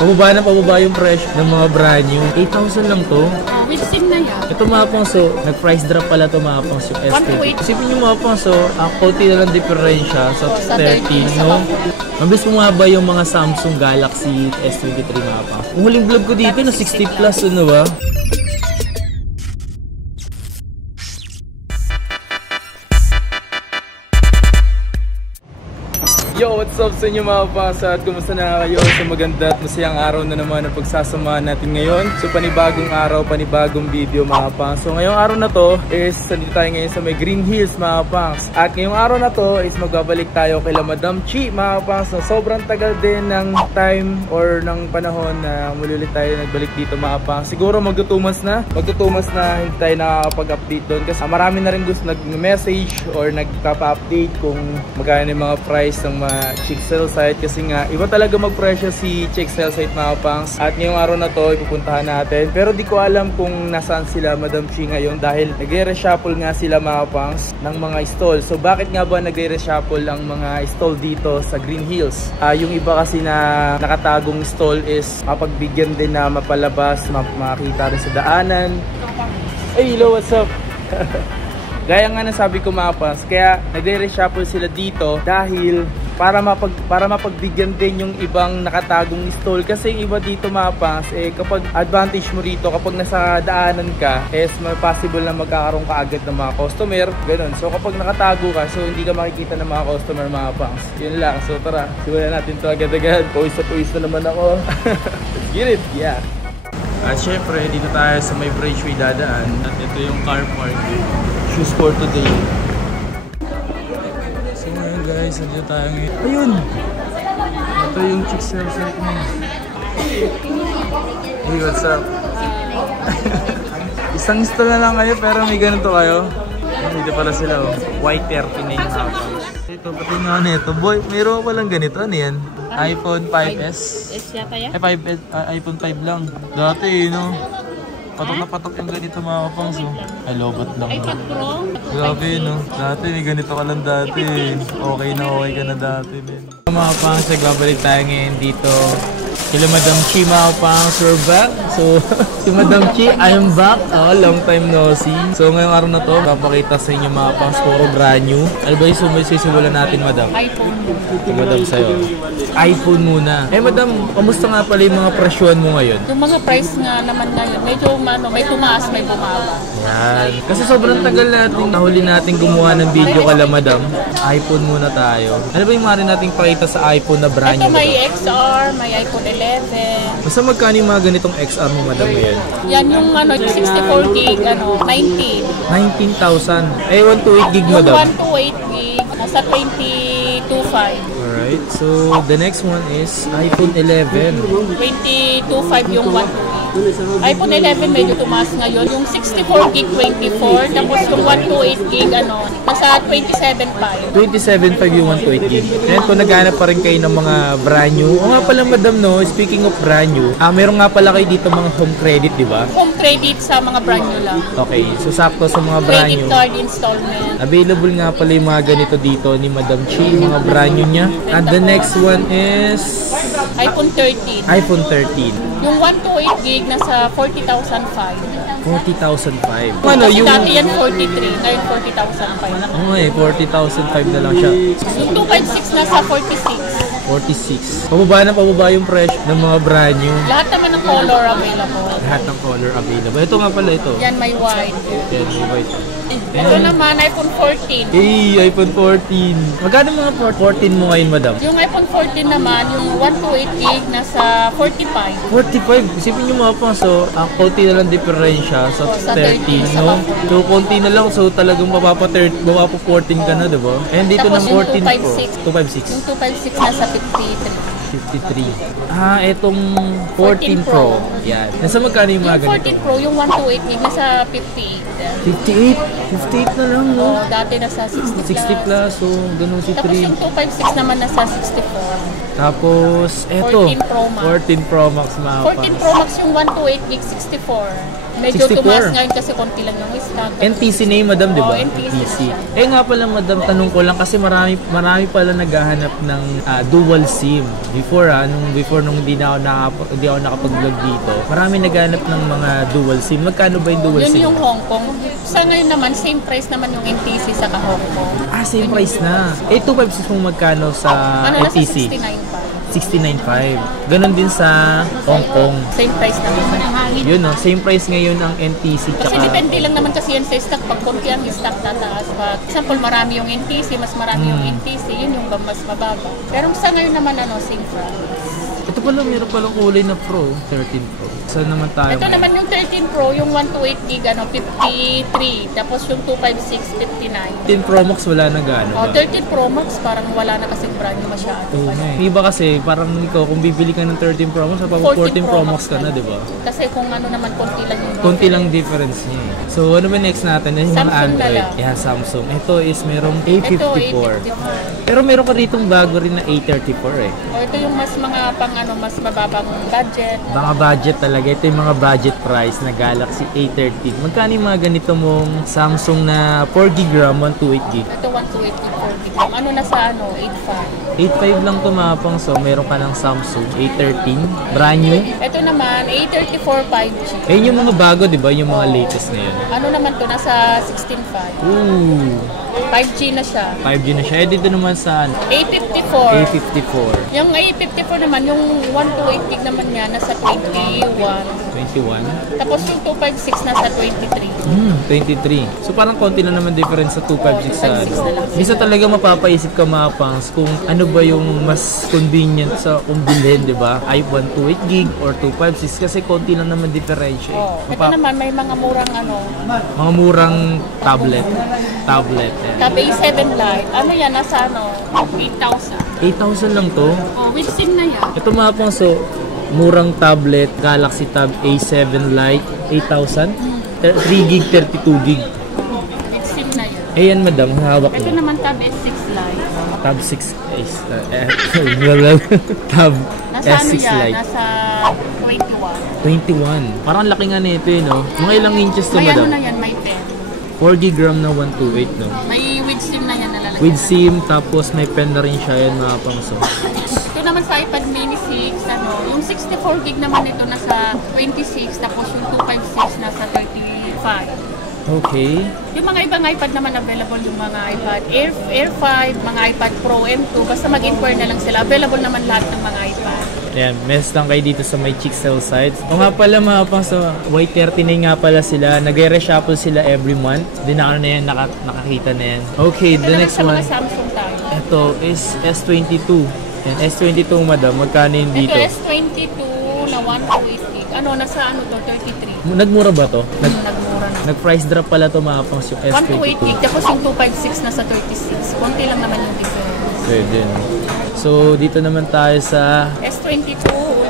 Pababa yung presyo ng mga brand new. 8,000 lang to. With SIM na yan. Ito mga pangso, nag-price drop pala ito mga pangso yung S20. Isipin nyo mga pangso, ang konti na lang diferensya sa 13, no? Mabilis bumaba yung mga Samsung Galaxy S23 mga pangso. Ang huling vlog ko dito na 60 plus, ano ba? Yo, what's up sa inyo mga pangsa at kumusta na kayo sa maganda at masayang araw na naman ang pagsasamahan natin ngayon. So panibagong araw, panibagong video mga pangs. So ngayong araw na to is nandito tayo ngayon sa may Green Hills mga pangs. At ngayong araw na to is magbabalik tayo kay Madam Chi mga pangs. So, sobrang tagal din ng time or ng panahon na muli ulit tayo nagbalik dito mga pangs. Siguro magto 2 months na hindi tayo nakakapag-update doon kasi marami na rin gusto nag-message or nagpapa-update kung magkano yung mga price ng Chicksell site kasi nga iba talaga magpresyo si Chicksell site mga pangs. At ngayong araw na to ipupuntahan natin pero di ko alam kung nasaan sila Madam Chi ngayon dahil nagre-reshuffle nga sila mga pangs ng mga stall. So bakit nga ba nagre-reshuffle ang mga stall dito sa Green Hills? Yung iba kasi na nakatagong stall is mapagbigyan din na mapalabas, makita rin sa daanan. Hey, hello, what's up? Gaya nga nasabi ko mga pangs, kaya nagre-reshuffle sila dito dahil para mapagbigyan din yung ibang nakatagong stall kasi yung iba dito mga pangs, kapag advantage mo rito kapag nasa daanan ka is possible na magkakaroon ka agad ng mga customer, ganun. So kapag nakatago ka, so hindi ka makikita ng mga customer mga pangs. Yun lang. So tara, simulan natin to agad-agad. Pawis na naman ako. Let's get it! Yeah! At syempre, dito tayo sa may Bridgeway dadaan at ito yung car park. Shoes for today. So ngayon guys, nandiyan tayo ngayon. Ayun! Ito yung Chicksell site mo. Hey, what's up? Isang stall na lang kayo pero may ganito kayo. Dito pala sila oh. Y39 na ako. Ito, pati nga nito. Boy, mayroon pa lang ganito. Ano yan? iPhone 5S. S yata yan? iPhone 5 lang. Dati no? Patok na patok yung ganito mga kapangs oh. Ay, lobot lang. iPad Pro? Grabe no? Dati may ganito ka lang dati. Okay ka na dati. Mga kapangs, nagbabalik tayo ngayon dito kila Madam Chi mga kapangs. We're back. So, si Madam Chi, I am back. Long time no see. So, ngayong araw na to, papakita sa inyo mga kapangs, puro brand new. Ano ba yung sisimulan natin, Madam? iPhone. Si Madam sa'yo. iPhone muna. Madam, kamusta nga pala yung mga presyon mo ngayon? Yung mga price nga naman ngayon, medyo may tumaas, may bumaba. Yan. Kasi sobrang tagal natin, nahuli natin gumawa ng video kala Madam. iPhone muna tayo. Ano ba yung maaari nating pakita sa iPhone na brand new? Ito may XR, may iPhone 11. Basta magkano yung mga ganitong XR mo, Madam, ngayon? Yan yung 64 gig, 19. 19,000. 128 gig, Madam. Yung 128 gig, nasa 22.5. Alright, so the next one is iPhone 11. 22.5 yung 128. iPhone 11 medyo tumaas ngayon. Yung 64 gig 24, tapos yung 128 gig nasa 27.5. 27.5 yung 128 gig. And kung naghanap pa rin kayo ng mga brand new. O nga pala Madam no, speaking of brand new, meron nga pala kayo dito mga home credit, di ba? Home credit sa mga brand new lang. Okay, so sakto sa mga brand new. Credit card installment. Available nga pala yung mga ganito dito ni Madam Chi, mga brand new niya. And the next one is iPhone 13. iPhone 13. Yung 128 gig nasa 40,005. 40,005. Kasi dati yan 43, ngayon 40,005. 40,005 na lang siya. Yung 256 nasa 46. 46. Pababa yung presyo ng mga brand new. Lahat naman ng color available. Lahat ng color available. Ito nga pala ito. Yan may white. Yan, may white. Ito naman iPhone 14. Hey, iPhone 14. Magkano mga 14 mo ngayon, Madam? Yung iPhone 14 naman, yung 128 gig nasa 45. 45. Isipin nyo mga pang, so ang konti na lang diferensya sa 13, no? So konti na lang, so talagang mapapa 14 ka na, diba? And dito ng 14 Pro. 256. Yung 256 nasa 53. 53. Itong 14 Pro. Yan. Nasa magkano yung mga Yung ganito? 14 Pro, yung 128 gig nasa 58. 58 na lang, no? Dati nasa 60 plus. 60 plus, so ganun si Tapos 3. yung 256 naman nasa 64. Tapos, eto. 14 Pro Max. 14 Pro Max mga 14 Pro Max yung 128 gig 64. Medyo 64. tumaas ngayon kasi konti lang yung stock. NTC na yung madam, di ba? Oo, NTC. Eh nga pala madam, tanong ko lang kasi marami pala naghahanap ng dual SIM. Before nung hindi ako nakapag-vlog dito, marami naghahanap ng mga dual SIM. Magkano ba yung dual Yun SIM? yung Hong Kong. Sa ngayon naman, same price naman yung NTC sa Hong Kong. Same price na. Eh, 256 mong magkano sa Ano, nasa NTC? 69 pa. 69.5. Ganon din sa Hong Kong. Same price naman. Yun no, same price ngayon ang NTC Kasi tsaka depende lang naman kasi yan sa stock. Pag konti ang stock tataas. Pag example, marami yung NTC, mas marami yung NTC, yun yung mas mababa. Pero sa ngayon naman, same price. ito pala, meron palang kulay na Pro, 13 Pro. Saan naman tayo? Ito naman yung 13 Pro, yung 128 gig, 53. Tapos yung 256, 59. 13 Pro Max wala na gaano ba? 13 Pro Max, parang wala na kasing brand new masyado. Oo nga eh. Iba kasi, parang ikaw, kung bibili ka ng 13 Pro Max, parang 14 Pro Max ka na, di ba? Kasi kung ano naman, konti lang yung Konti lang difference niya eh. So, ano ba next natin? Yung mga Samsung na Android. lang. Yan, Samsung. Ito is merong Ito, A54. A54. Pero meron ka ditong bago rin na A34 eh. O, ito yung mas mga mas mababang budget. Mga budget talaga. Ito yung mga budget price na Galaxy A13. Magkano yung mga ganito mong Samsung na 4GB RAM, 128GB? Ito 128 gig, 4 gig. Ano na sa 8.5. 8.5 lang tumapang, so meron ka ng Samsung A13, brand new. Ito naman, A34 5G. Ayun yung mga bago, di ba? Yung mga latest na yun. Ano naman to, nasa 16.5. Ooh, 5G na siya. 5G na siya. Eh, dito naman sa A54. A54, Yung A54 naman, yung 128 gig naman niya, nasa 21. 21. Tapos yung 256 nasa 23. 23. So parang konti na naman difference sa 256 sa 256 na lang. Minsan talaga mapapaisip ka mga pangs kung ano ba yung mas convenient sa kung bilhin, di ba? Ay 128GB or 256 kasi konti lang naman differentiate. Oh. Ito naman, may mga murang Mga murang tablet. Yan. Tabi A7 Lite. Ano yan? Nasa 8,000. 8,000 lang to. Oh, with SIM na yan. Ito mga pangs, so murang tablet, Galaxy Tab A7 Lite, 8,000. 3GB, 32GB. With SIM na yan. Ayan madam, hawak Ito mo. naman Tab S6 Lite. Tab 6 is Tab Nasa S6 yan? Lite. Nasa 21. 21. Parang laki nga nito eh, no? Mga ilang inches to, May madam? ano na yan, may pen. 4GB RAM na 128, no? May with SIM na yan nalalagay. With SIM, tapos may pen na rin siya yan, mga pangso. Ito naman sa iPad mini 6, yung 64 gig naman ito nasa 26, tapos yung 256 nasa 35. Okay. Yung mga ibang iPad naman available, yung mga iPad Air 5, mga iPad Pro M2, basta mag-inquire na lang sila. Available naman lahat ng mga iPad. Ayan, mess lang kayo dito sa may Chixel sites. O nga pala mga pangso, Y39 nga pala sila. Nag-reshuffle sila every month. Di na yan, nakakita na yan. Okay, Ito the naman next sa one. mga Samsung tayo. Ito is S22. Yan, S22 madam, magkano yun dito? Ito S22 na 128 gig. Nasa to, 33. Nagmura ba to? Nagmura na. Nag-price drop pala to mga pangs yung S22. 128 gig, tapos yung 256 nasa 36. Konti lang naman yung difference. Pwede. So, dito naman tayo sa S22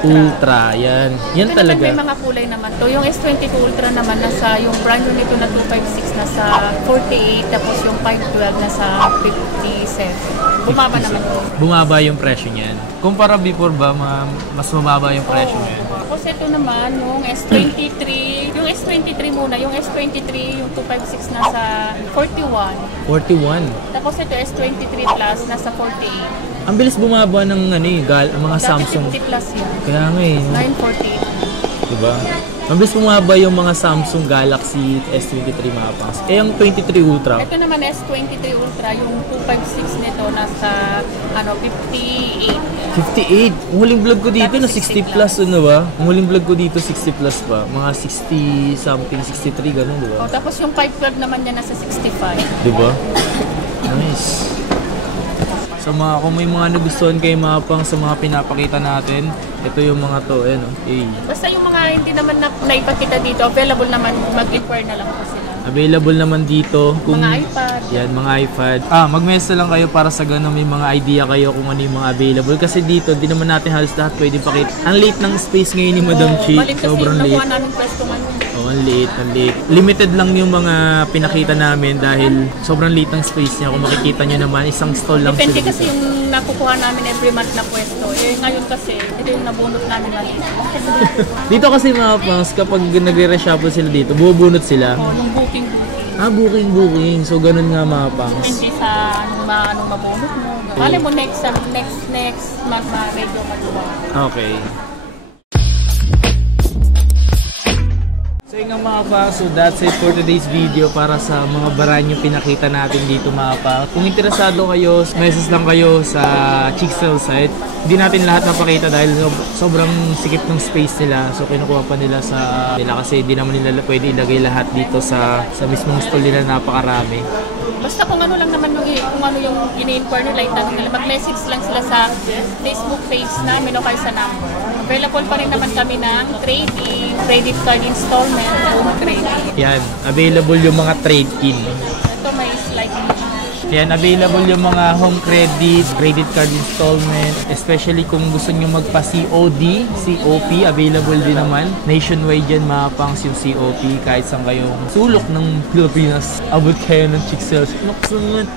Ultra. Yan. Yan ito talaga. naman may mga kulay naman to. Yung S22 Ultra naman nasa, yung brand new nito na 256 nasa 48, tapos yung 512 nasa 57. Bumaba naman to. Bumaba yung presyo niyan. Kumpara before ba, mas mababa yung presyo niyan? Tapos ito naman, yung S23, yung S23 muna, yung S23, yung 256 nasa 41. 41. Tapos ito S23 Plus, nasa 48. Ang bilis bumaba ng mga Samsung. 50 Plus yan. Kaya nga eh. 948. Diba? Ang bilis bumaba yung mga Samsung Galaxy S23 mga pangs. Eh, yung 23 Ultra. Ito naman S23 Ultra, yung 256 nito nasa 58. 58. Ang huling vlog ko dito na 60 plus, ano ba? Ang huling vlog ko dito 60 plus pa. Mga 60 something, 63 ganun, diba? Oh, tapos yung 512 naman niya nasa 65. Diba? Nice. So kung may mga nagustuhan kayo mga pang sa mga pinapakita natin, ito yung mga to, ano, Basta yung mga hindi naman naipakita dito, available naman, mag-inquire na lang po sila. Available naman dito. Kung, mga iPad. Yan, mga iPad. Mag-message lang kayo para sa ganun may mga idea kayo kung ano yung mga available. Kasi dito, di naman natin halos lahat pwede pakita. Ang late ng space ngayon ni Madam Chi. Balik kasi Sobrang yung late. nakuha namin pwesto man. ang liit, ang liit. Limited lang yung mga pinakita namin dahil sobrang liit ng space niya. Kung makikita nyo naman, isang stall lang Depende sila kasi dito. yung nakukuha namin every month na pwesto. Eh ngayon kasi, ito yung nabunot namin maliit. Dito kasi mga pangs, kapag nagre-reshuffle sila dito, bubunot sila. Oh, yung booking. Booking. So, ganun nga mga pangs. Hindi sa anong mabunot mo. Mali mo next month medyo magawa. Okay. So yun nga mga pa, so that's it for today's video para sa mga baran yung pinakita natin dito mga pa. Kung interesado kayo, message lang kayo sa Chixel site. Hindi natin lahat napakita dahil sobrang sikip ng space nila. So kinukuha pa nila sa nila kasi hindi naman nila pwede ilagay lahat dito sa mismong stall nila, napakarami. Basta kung ano lang naman kung ano yung ini-inquire nila, itanong nila, mag-message lang sila sa Facebook page namin o kaya sa number. Available pa rin naman kami ng trading, credit card installment, home trading. Yan, available yung mga trade-in. Ito may slide. Yan, available yung mga home credit, credit card installment, especially kung gusto nyo magpa-COD, COP, available din naman. Nationwide yan mga pangs yung COP, kahit saan kayong sulok ng Pilipinas, abot kayo ng Chixel. Nakusunod.